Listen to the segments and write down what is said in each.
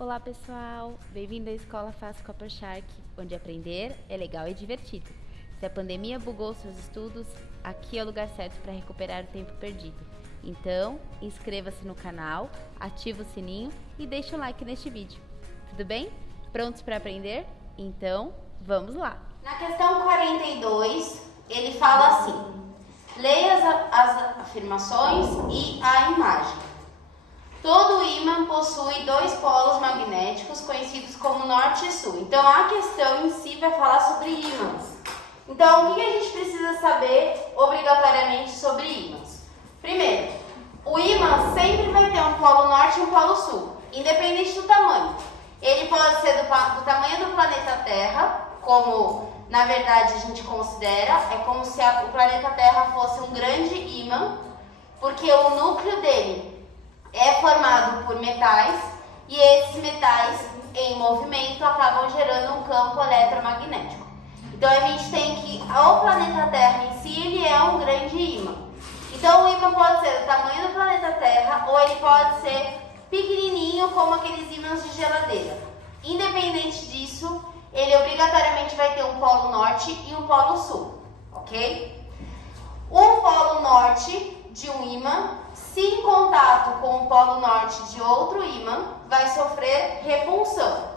Olá pessoal, bem-vindo à Escola Fácil Copper Shark, onde aprender é legal e divertido. Se a pandemia bugou seus estudos, aqui é o lugar certo para recuperar o tempo perdido. Então, inscreva-se no canal, ative o sininho e deixe um like neste vídeo. Tudo bem? Prontos para aprender? Então, vamos lá! Na questão 42, ele fala assim: leia as afirmações e a imagem. Todo ímã possui dois polos magnéticos conhecidos como norte e sul. Então, a questão em si vai falar sobre ímãs. Então, o que a gente precisa saber obrigatoriamente sobre ímãs? Primeiro, o ímã sempre vai ter um polo norte e um polo sul, independente do tamanho. Ele pode ser do tamanho do planeta Terra, como na verdade a gente considera, é como se o planeta Terra fosse um grande ímã, porque o núcleo dele é formado por metais e esses metais em movimento acabam gerando um campo eletromagnético. Então a gente tem que o planeta Terra em si ele é um grande ímã. Então o ímã pode ser do tamanho do planeta Terra ou ele pode ser pequenininho como aqueles ímãs de geladeira. Independente disso, ele obrigatoriamente vai ter um polo norte e um polo sul, ok? Um polo norte de um ímã, se em contato com o polo norte de outro ímã, vai sofrer repulsão.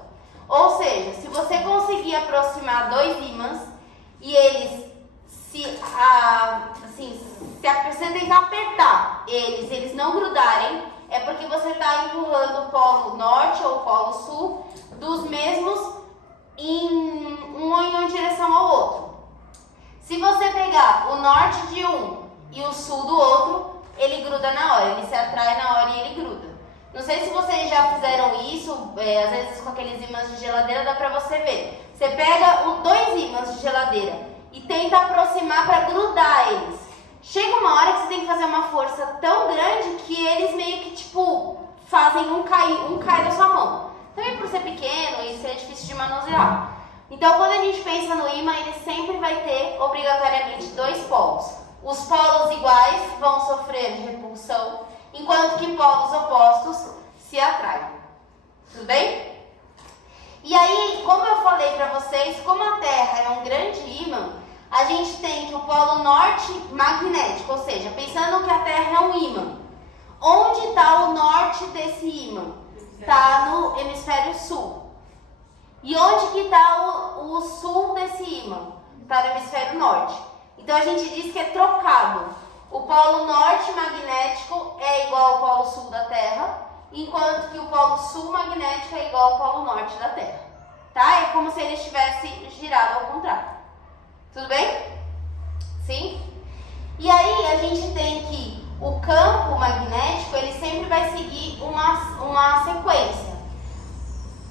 Ou seja, se você conseguir aproximar dois ímãs e eles se você tentar apertar eles não grudarem, é porque você está empurrando o polo norte ou o polo sul dos mesmos em uma direção ao outro. Se você pegar o norte de um e o sul do outro, ele gruda na hora, ele se atrai na hora e ele gruda. Não sei se vocês já fizeram isso, às vezes com aqueles ímãs de geladeira dá pra você ver. Você pega dois ímãs de geladeira e tenta aproximar para grudar eles. Chega uma hora que você tem que fazer uma força tão grande que eles meio que fazem um cai da sua mão. Também por ser pequeno e ser difícil de manusear. Então quando a gente pensa no ímã, ele sempre vai ter obrigatoriamente dois polos. Os polos iguais vão sofrer repulsão, enquanto que polos opostos se atraem. Tudo bem? E aí, como eu falei para vocês, como a Terra é um grande ímã, a gente tem que o polo norte magnético, ou seja, pensando que a Terra é um ímã. Onde está o norte desse ímã? Está no hemisfério sul. E onde que está o sul desse ímã? Está no hemisfério norte. Então a gente diz que é trocado. O polo norte magnético é igual ao polo sul da Terra, enquanto que o polo sul magnético é igual ao polo norte da Terra. Tá? É como se ele estivesse girado ao contrário. Tudo bem? Sim? E aí a gente tem que o campo magnético, ele sempre vai seguir uma sequência.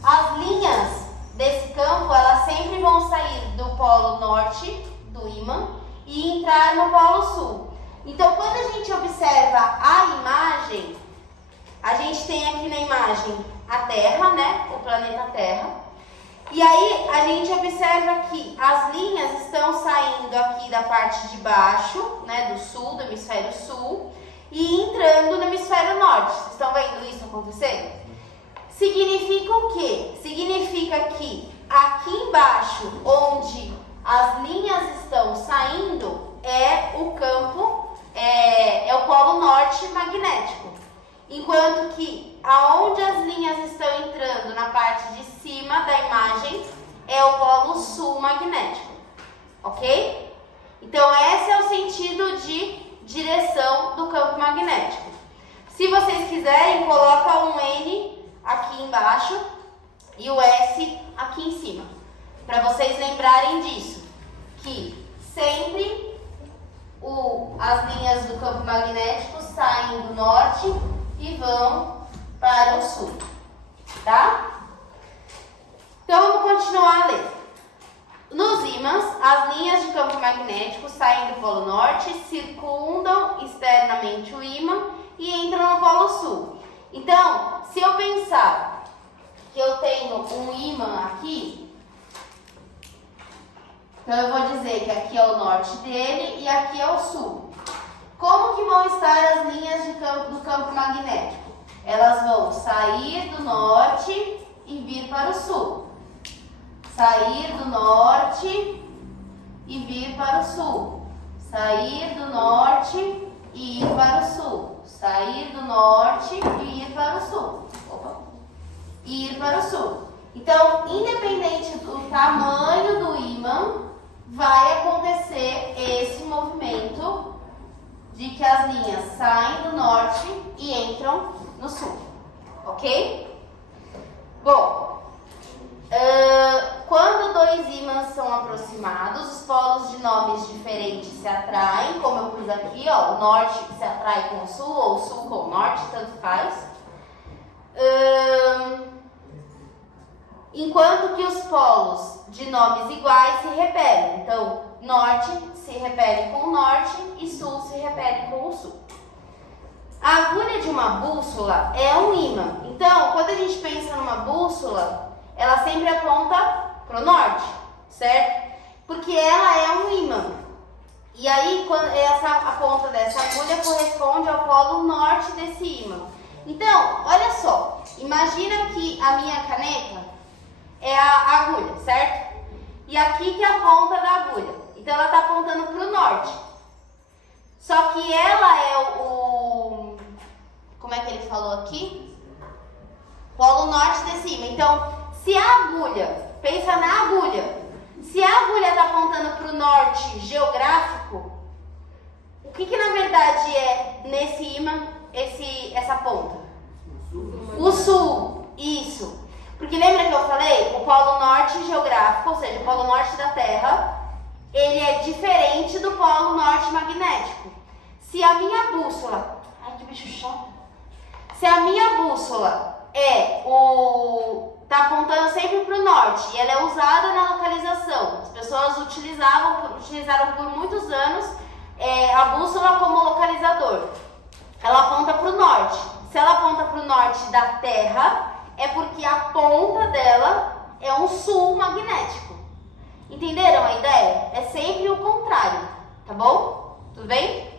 As linhas desse campo, elas sempre vão sair do polo norte do ímã e entrar no polo sul. Então, quando a gente observa a imagem, a gente tem aqui na imagem a Terra, né? O planeta Terra. E aí, a gente observa que as linhas estão saindo aqui da parte de baixo, né? Do sul, do hemisfério sul, e entrando no hemisfério norte. Vocês estão vendo isso acontecer? Significa o quê? Significa que aqui embaixo, onde as linhas estão saindo, é o campo, é o polo norte magnético. Enquanto que aonde as linhas estão entrando na parte de cima da imagem é o polo sul magnético. Ok? Então esse é o sentido de direção do campo magnético. Se vocês quiserem, coloca um N aqui embaixo e o S aqui em cima, para vocês lembrarem disso, que sempre as linhas do campo magnético saem do norte e vão para o sul, tá? Então vamos continuar a ler. Nos ímãs, as linhas de campo magnético saem do polo norte, circundam externamente o ímã e entram no polo sul. Então, se eu pensar que eu tenho um ímã aqui, então eu vou dizer que aqui é o norte dele e aqui é o sul. Como que vão estar as linhas do campo magnético? Elas vão sair do norte e vir para o sul. Sair do norte e vir para o sul. Sair do norte e ir para o sul. Sair do norte e ir para o sul. Opa. E ir para o sul. Então, independente do tamanho do ímã, vai acontecer esse movimento de que as linhas saem do norte e entram no sul. Ok? Bom, quando dois ímãs são aproximados, os polos de nomes diferentes se atraem, como eu pus aqui, ó, o norte se atrai com o sul, ou o sul com o norte, tanto faz. Enquanto que os polos de nomes iguais se repelem. Então, norte se repele com o norte e sul se repele com o sul. A agulha de uma bússola é um ímã. Então, quando a gente pensa numa bússola, ela sempre aponta para o norte, certo? Porque ela é um ímã. E aí, a ponta dessa agulha corresponde ao polo norte desse ímã. Então, olha só. Imagina que a minha caneta é a agulha, certo? E aqui que é a ponta da agulha. Então, ela está apontando para o norte. Só que ela é o... Como é que ele falou aqui? Polo norte de cima. Então, se a agulha... Pensa na agulha. Se a agulha está apontando para o norte geográfico, o que na verdade é nesse ímã essa ponta? O sul. Isso. Porque lembra que eu falei? O polo norte geográfico, ou seja, o polo norte da Terra, ele é diferente do polo norte magnético. Se a minha bússola... Ai, que bicho chato. Se a minha bússola tá apontando sempre para o norte e ela é usada na localização, as pessoas utilizaram por muitos anos a bússola como localizador. Ela aponta para o norte. Se ela aponta para o norte da Terra, é porque a ponta dela é um sul magnético. Entenderam a ideia? É sempre o contrário, tá bom? Tudo bem?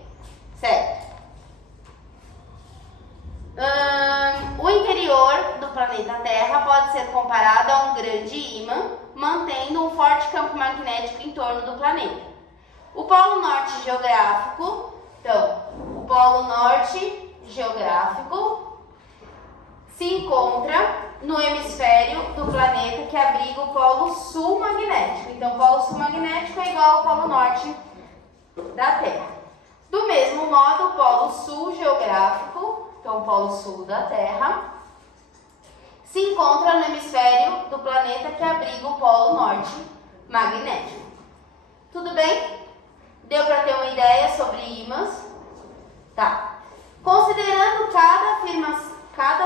Certo. O interior do planeta Terra pode ser comparado a um grande ímã, mantendo um forte campo magnético em torno do planeta. O polo norte geográfico, então, o polo norte geográfico se encontra no hemisfério do planeta que abriga o polo sul magnético. Então, o polo sul magnético é igual ao polo norte da Terra. Do mesmo modo, o polo sul geográfico, então o polo sul da Terra, se encontra no hemisfério do planeta que abriga o polo norte magnético. Tudo bem? Deu para ter uma ideia sobre ímãs? Tá. Considerando cada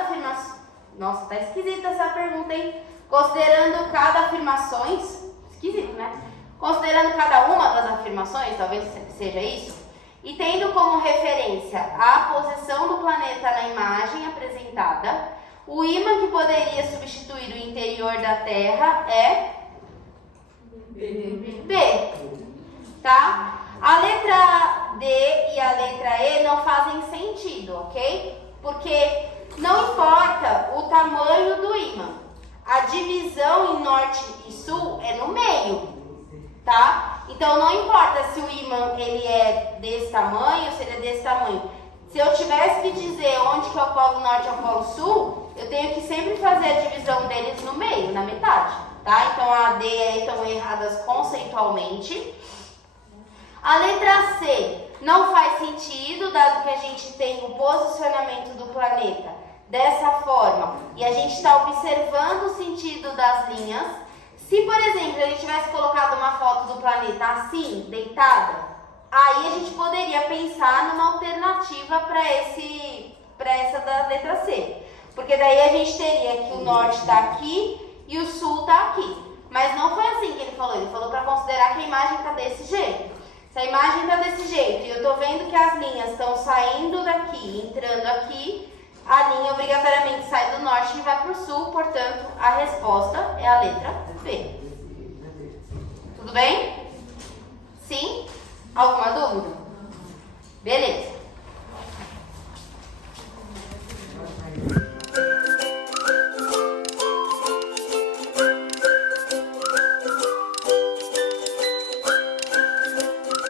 afirmação... Nossa, tá esquisita essa pergunta, hein? Considerando cada afirmações... Esquisito, né? Considerando cada uma das afirmações, talvez seja isso, e tendo como referência a posição do planeta na imagem apresentada, o ímã que poderia substituir o interior da Terra é B. Tá? A letra D e a letra E não fazem sentido, ok? Porque não importa o tamanho do ímã. A divisão em norte e sul é no meio, tá? Então não importa se o ímã ele é desse tamanho ou se ele é desse tamanho. Se eu tivesse que dizer onde que é o polo norte e o polo sul, eu tenho que sempre fazer a divisão deles no meio, na metade, tá? Então a D e a E estão erradas conceitualmente. A letra C não faz sentido, dado que a gente tem o posicionamento do planeta dessa forma e a gente está observando o sentido das linhas. Se, por exemplo, a gente tivesse colocado uma foto do planeta assim, deitada, aí a gente poderia pensar numa alternativa para essa da letra C. Porque daí a gente teria que o norte está aqui e o sul está aqui. Mas não foi assim que ele falou para considerar que a imagem está desse jeito. Se a imagem está desse jeito e eu estou vendo que as linhas estão saindo daqui, entrando aqui, a linha obrigatoriamente sai do norte e vai para o sul, portanto, a resposta é a letra B. Tudo bem? Sim? Alguma dúvida? Beleza.